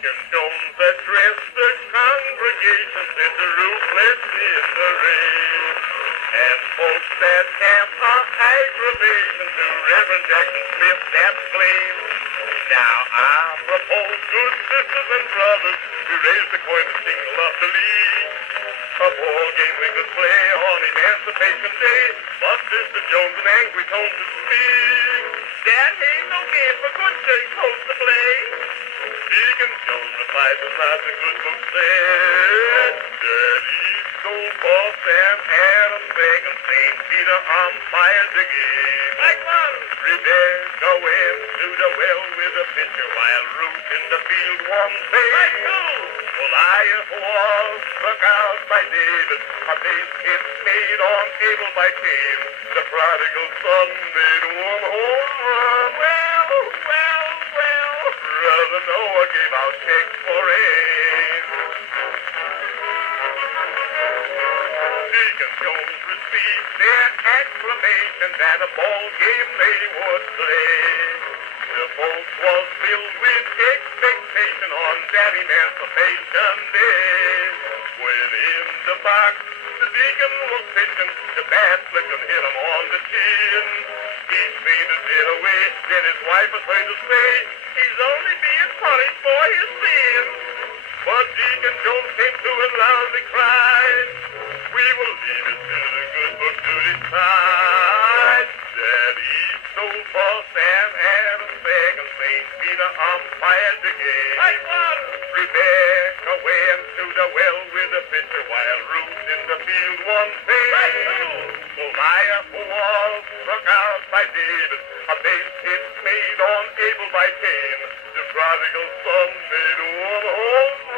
Deacon Jones addressed the congregation, said the ruthless in the rain. And folks that have a aggravation to Reverend Jackson Smith that claim. Now I propose, good sisters and brothers, to raise the coin and single up the lead. A ball game we could play on Emancipation Day, but Sister Jones in angry tones to speak. That ain't no game for good church folks to play. Deacon Jones replied, was not the good book said. Daddy stole for Sam Adams, second St. Peter umpires the game. Like one. Rebecca went to the well with a pitcher while Ruth in the field won fame. Like two. Goliath was struck out by David, a base hit made on Abel by Cain. The prodigal son made one home run. Well, Brother Noah gave out checks for rain. Deacon Jones received their acclamation that a ball game they would play. The folks was filled with expectation on that Emancipation Day. When in the box, the deacon was pitching, the bat flipped and hit him on the chin. He fainted dead away, then his wife was heard to say, he's only being punished for his sin. But Deacon Jones came to and loudly cried, we will leave it to the good book to decide. Daddy stole for Sam Adams, second St. Peter umpired the game. Like one. Rebecca went to the well with a pitcher while Ruth in the field won fame. Like two. Goliath was struck out by David, a base hit made on Abel by Cain. The prodigal son made one home